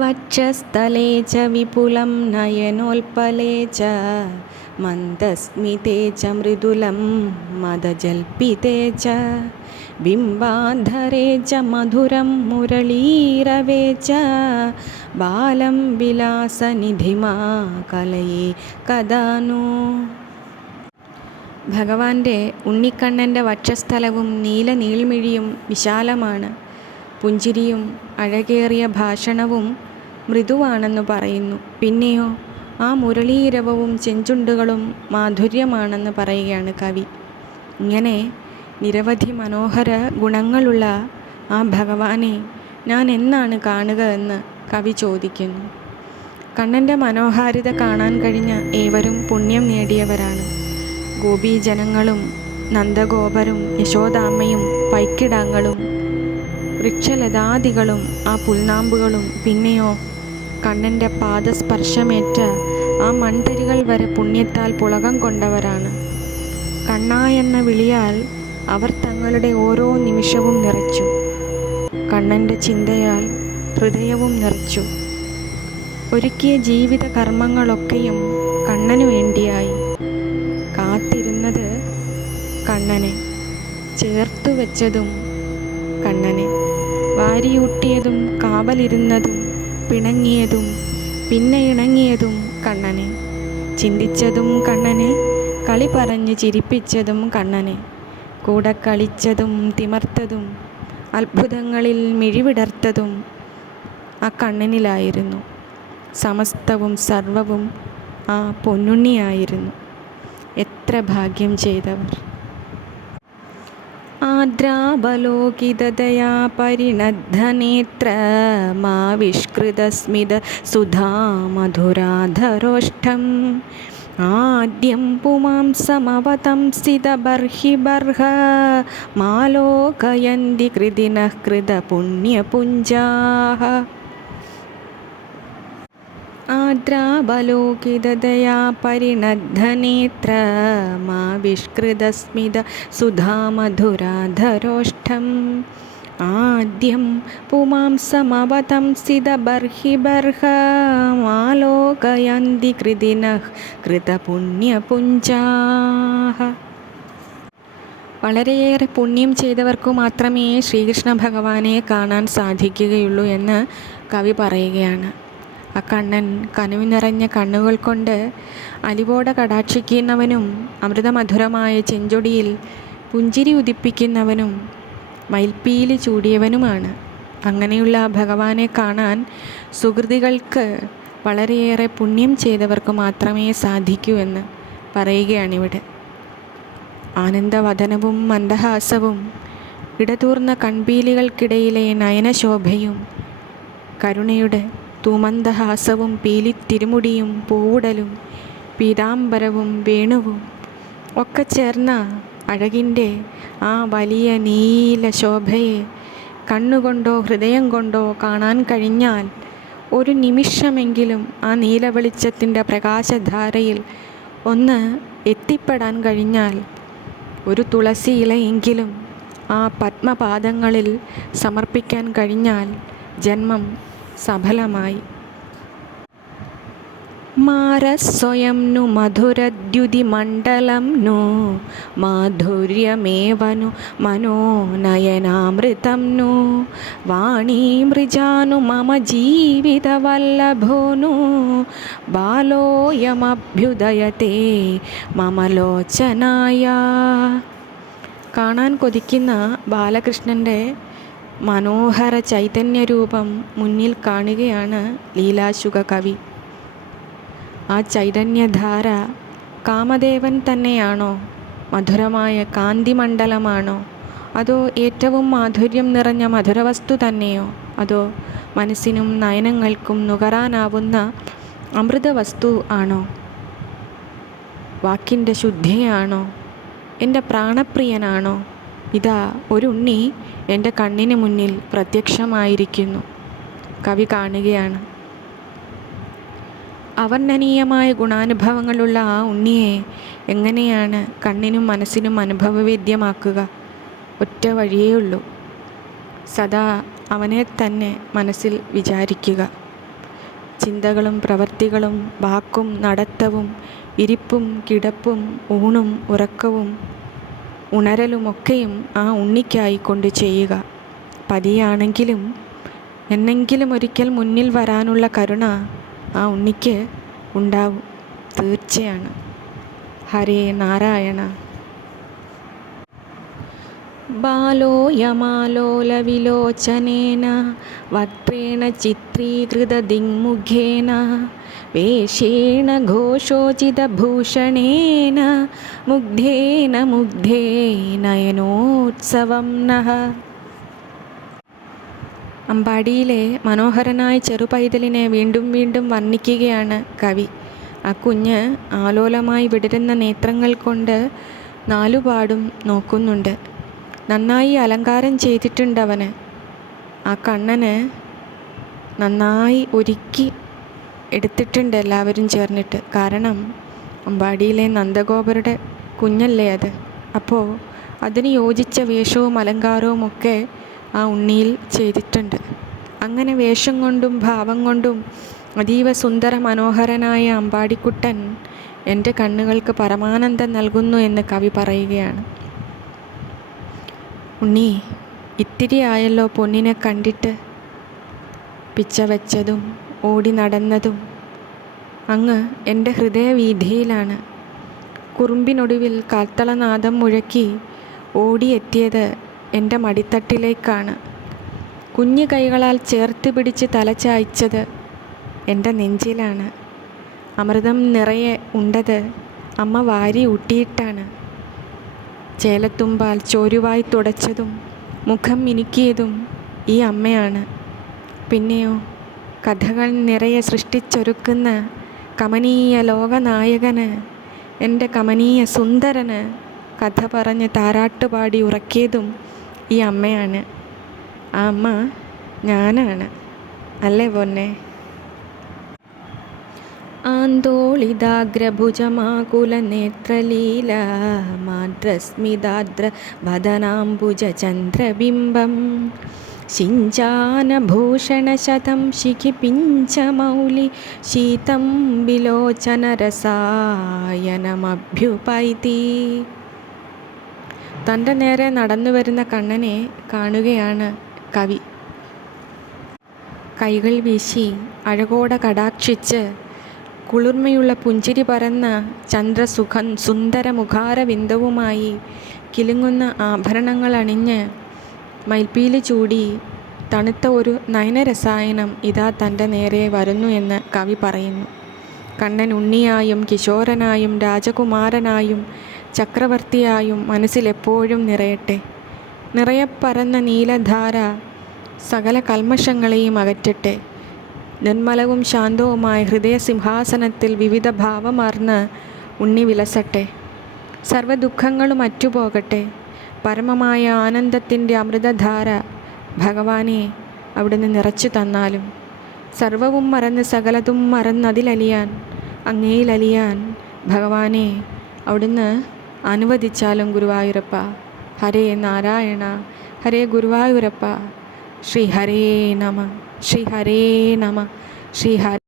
വക്ഷസ്ഥലേ ച വിപുലം നയനോൽപലേ ച മന്ദസ്മിതേ ച മൃദുലം മദജൽപിതേ ച ബിംബാധരേ ച മധുരം മുരളീരവേ ച ബാലം വിലാസനിധിമാ കലയേ കഥാനു. ഭഗവാന്റെ ഉണ്ണിക്കണ്ണന്റെ വക്ഷസ്ഥലവും നീല നീൾമിഴിയും വിശാലമാണ്. പുഞ്ചിരിയും അഴകേറിയ ഭാഷണവും മൃദുവാണെന്ന് പറയുന്നു. പിന്നെയോ ആ മുരളീരവവും ചെഞ്ചുണ്ടുകളും മാധുര്യമാണെന്ന് പറയുകയാണ് കവി. ഇങ്ങനെ നിരവധി മനോഹര ഗുണങ്ങളുള്ള ആ ഭഗവാനെ ഞാൻ എന്നാണ് കാണുക എന്ന് കവി ചോദിക്കുന്നു. കണ്ണന്റെ മനോഹാരിത കാണാൻ കഴിഞ്ഞ ഏവരും പുണ്യം നേടിയവരാണ്. ഗോപീജനങ്ങളും നന്ദഗോപരും യശോദാമ്മയും പൈക്കിടാങ്ങളും വൃക്ഷലതാദികളും ആ പുൽനാമ്പുകളും പിന്നെയോ കണ്ണന്റെ പാദസ്പർശമേറ്റ് ആ മൺതരികൾ വരെ പുണ്യത്താൽ പുളകം കൊണ്ടവരാണ്. കണ്ണ എന്ന വിളിയാൽ അവർ തങ്ങളുടെ ഓരോ നിമിഷവും നിറച്ചു. കണ്ണന്റെ ചിന്തയാൽ ഹൃദയവും നിറച്ചു. ഒരുക്കിയ ജീവിത കർമ്മങ്ങളൊക്കെയും കണ്ണനു വേണ്ടിയായി. കാത്തിരുന്നത് കണ്ണനെ ചേർത്തു വെച്ചതും കണ്ണനെ. വാരിയൂട്ടിയതും കാവലിരുന്നതും പിണങ്ങിയതും പിന്നെ ഇണങ്ങിയതും കണ്ണനെ. ചിന്തിച്ചതും കണ്ണനെ കളി പറഞ്ഞ് ചിരിപ്പിച്ചതും കണ്ണനെ. കൂടെ കളിച്ചതും തിമർത്തതും അത്ഭുതങ്ങളിൽ മിഴിവിടർത്തതും ആ കണ്ണനിലായിരുന്നു. സമസ്തവും സർവവും ആ പൊന്നുണ്ണിയായിരുന്നു. എത്ര ഭാഗ്യം ചെയ്തവർ. ആദ്രാവലോകിതതയാ പരിണദ്ധനേത്ര മാവിഷ്കൃതസ്മിത സുധാ മധുരാധരോഷ്ടം ആദ്യം പുമാംസമവതംസിതബർഹിബർഹ മാലോകയന്തി കൃതിനഃ ആദ്രാവലോകിതതയാ പരിണദ്ധനേത്ര മാവിഷ്കൃതസ്മിത സുധാമധുരാധരോഷ്ടം ആദ്യം പുമാംസമവതംസിതബർഹിബർഹ മാലോകയന്തി കൃതിനഃ കൃതപുണ്യപുഞ്ചാः വളരെയേറെ പുണ്യം ചെയ്തവർക്കു മാത്രമേ ശ്രീകൃഷ്ണ ഭഗവാനെ കാണാൻ സാധിക്കുകയുള്ളൂ എന്ന് കവി പറയുകയാണ്. ആ കണ്ണൻ കനുവ് നിറഞ്ഞ കണ്ണുകൾ കൊണ്ട് അലിവോടെ കടാക്ഷിക്കുന്നവനും അമൃതമധുരമായ ചെഞ്ചൊടിയിൽ പുഞ്ചിരി ഉദിപ്പിക്കുന്നവനും മയിൽപ്പീലി ചൂടിയവനുമാണ്. അങ്ങനെയുള്ള ഭഗവാനെ കാണാൻ സുഹൃതികൾക്ക് വളരെയേറെ പുണ്യം ചെയ്തവർക്ക് മാത്രമേ സാധിക്കൂ എന്ന് പറയുകയാണിവിടെ. ആനന്ദവദനവും മന്ദഹാസവും ഇടതൂർന്ന കൺപീലികൾക്കിടയിലെ നയനശോഭയും കരുണയുടെ തൂമന്ദഹാസവും പീലിത്തിരുമുടിയും പൂവുടലും പീതാംബരവും വേണുവും ഒക്കെ ചേർന്ന അഴകിന്റെ ആ വലിയ നീല ശോഭയെ കണ്ണുകൊണ്ടോ ഹൃദയം കൊണ്ടോ കാണാൻ കഴിഞ്ഞാൽ ഒരു നിമിഷമെങ്കിലും ആ നീലവെളിച്ചത്തിന്റെ പ്രകാശധാരയിൽ ഒന്ന് എത്തിപ്പെടാൻ കഴിഞ്ഞാൽ ഒരു തുളസി ഇലയെങ്കിലും ആ പത്മപാദങ്ങളിൽ സമർപ്പിക്കാൻ കഴിഞ്ഞാൽ ജന്മം സഫലമായി മാരസ്വയംനു മധുരദ്യുതിമണ്ഡലംനു മാധുര്യമേവനു മനോനയനാമൃതംനു വാണീമൃജാനു മമ ജീവിതവല്ലഭോനു ബാലോയമഭ്യുദയത്തെ മമ ലോചനായ കാണാൻ കൊതിക്കുന്ന ബാലകൃഷ്ണൻ്റെ മനോഹര ചൈതന്യരൂപം മുന്നിൽ കാണുകയാണ് ലീലാശുക കവി. ആ ചൈതന്യധാര കാമദേവൻ തന്നെയാണോ? മധുരമായ കാന്തിമണ്ഡലമാണോ? അതോ ഏറ്റവും മാധുര്യം നിറഞ്ഞ മധുരവസ്തു തന്നെയോ? അതോ മനസ്സിനും നയനങ്ങൾക്കും നുകരാനാവുന്ന അമൃതവസ്തു ആണോ? വാക്കിന്റെ ശുദ്ധിയാണോ? എന്റെ പ്രാണപ്രിയനാണോ? ഇതാ ഒരു ഉണ്ണി എന്റെ കണ്ണിന് മുന്നിൽ പ്രത്യക്ഷമായിരിക്കുന്നു. കവി കാണുകയാണ്. അവർണനീയമായ ഗുണാനുഭവങ്ങളുള്ള ആ ഉണ്ണിയെ എങ്ങനെയാണ് കണ്ണിനും മനസ്സിനും അനുഭവവേദ്യമാക്കുക? ഒറ്റ വഴിയേ ഉള്ളൂ. സദാ അവനെ തന്നെ മനസ്സിൽ വിചാരിക്കുക. ചിന്തകളും പ്രവൃത്തികളും വാക്കും നടത്തവും ഇരിപ്പും കിടപ്പും ഊണും ഉറക്കവും ഉണരലുമൊക്കെയും ആ ഉണ്ണിക്കായിക്കൊണ്ട് ചെയ്യുക. പതിയാണെങ്കിലും എന്നെങ്കിലും ഒരിക്കൽ മുന്നിൽ വരാനുള്ള കരുണ ആ ഉണ്ണിക്ക് ഉണ്ടാവും. തീർച്ചയാണ്. ഹരേ നാരായണ. ബാലോയമാലോലവിലോചനേന വക്രേണ ചിത്രീകൃതദിങ്മുഖേന വേഷേണ ഘോഷോചിതഭൂഷണേന മുഗ്ധേന മുഗ്ധേ നയനോത്സവം നഹ. അമ്പാടിയിലെ മനോഹരനായ ചെറുപൈതലിനെ വീണ്ടും വീണ്ടും വർണിക്കുകയാണ് കവി. ആ കുഞ്ഞ് ആലോലമായി വിടരുന്ന നേത്രങ്ങൾ കൊണ്ട് നാലുപാടും നോക്കുന്നുണ്ട്. നന്നായി അലങ്കാരം ചെയ്തിട്ടുണ്ട് ചെയ്തിട്ടുണ്ടവന്. ആ കണ്ണന് നന്നായി ഒരുക്കി എടുത്തിട്ടുണ്ട് എല്ലാവരും ചേർന്നിട്ട്. കാരണം അമ്പാടിയിലെ നന്ദഗോപരുടെ കുഞ്ഞല്ലേ അത്. അപ്പോൾ അതിന് യോജിച്ച വേഷവും അലങ്കാരവും ഒക്കെ ആ ഉണ്ണിയിൽ ചെയ്തിട്ടുണ്ട്. അങ്ങനെ വേഷം കൊണ്ടും ഭാവം കൊണ്ടും അതീവ സുന്ദര മനോഹരനായ അമ്പാടിക്കുട്ടൻ എന്റെ കണ്ണുകൾക്ക് പരമാനന്ദം നൽകുന്നു എന്ന് കവി പറയുകയാണ്. ഉണ്ണി ഇത്തിരി ആയല്ലോ പൊന്നിനെ കണ്ടിട്ട്. പിച്ച വെച്ചതും ഓടി നടന്നതും അങ്ങ് എന്റെ ഹൃദയവീഥിയിലാണ്. കുറുമ്പിനൊടുവിൽ കാത്തളനാദം മുഴക്കി ഓടിയെത്തിയത് എന്റെ മടിത്തട്ടിലേക്കാണ്. കുഞ്ഞു കൈകളാൽ ചേർത്ത് പിടിച്ച് തലചായ്ച്ചത് എന്റെ നെഞ്ചിലാണ്. അമൃതം നിറയെ ഉണ്ടത് അമ്മ വാരി ഊട്ടിയിട്ടാണ്. ചേലത്തുമ്പാൽ ചോരുവായി തുടച്ചതും മുഖം മിനുക്കിയതും ഈ അമ്മയാണ്. പിന്നെയോ കഥകൾ നിറയെ സൃഷ്ടിച്ചൊരുക്കുന്ന കമനീയ ലോകനായകന് എന്റെ കമനീയ സുന്ദരന് കഥ പറഞ്ഞ് താരാട്ടുപാടി ഉറക്കിയതും ഈ അമ്മയാണ്. ആ അമ്മ ഞാനാണ്. അല്ലേ പൊന്നെ? ആന്തോളിതാഗ്രഭുജമാകുലനേത്രലീല മാദ്രസ്മിതാദ്ര വദനാംബുജചന്ദ്രബിംബം. ശിഞ്ചാനഭൂഷണശതം ശിഖിപിഞ്ചമൗലി ശീതം വിലോചനരസായനമഭ്യുപൈതി തന്റെ നേരെ നടന്നു വരുന്ന കണ്ണനെ കാണുകയാണ് കവി. കൈകൾ വീശി അഴകോടെ കടാക്ഷിച്ച് കുളിർമയുള്ള പുഞ്ചിരി പരന്ന ചന്ദ്രസുഖൻ സുന്ദര മുഖാരവിന്ദവുമായി കിലുങ്ങുന്ന ആഭരണങ്ങൾ അണിഞ്ഞ് മയിൽപ്പീലി ചൂടി തണുത്ത ഒരു നയനരസായനം ഇതാ തന്റെ നേരെ വരുന്നു എന്ന് കവി പറയുന്നു. കണ്ണൻ ഉണ്ണിയായും കിശോരനായും രാജകുമാരനായും ചക്രവർത്തിയായും മനസ്സിലെപ്പോഴും നിറയട്ടെ. നിറയപ്പരന്ന നീലധാര സകല കൽമശങ്ങളെയും അകറ്റട്ടെ. നിർമ്മലവും ശാന്തവുമായ ഹൃദയസിംഹാസനത്തിൽ വിവിധ ഭാവമാർന്ന് ഉണ്ണി വിലസട്ടെ. സർവദുഃഖങ്ങളും അറ്റുപോകട്ടെ. പരമമായ ആനന്ദത്തിന്റെ അമൃതധാര ഭഗവാനെ അവിടുന്ന് നിറച്ചു തന്നാലും. സർവവും മറന്ന് സകലതും മറന്നതിലലിയാൻ അങ്ങയിലലിയാൻ ഭഗവാനെ അവിടുന്ന് അനുവദിച്ചാലും ഗുരുവായൂരപ്പ. ഹരേ നാരായണ ഹരേ ഗുരുവായൂരപ്പ ശ്രീ ഹരേ നമ. ശ്രീ ഹരേ നമ ശ്രീ ഹര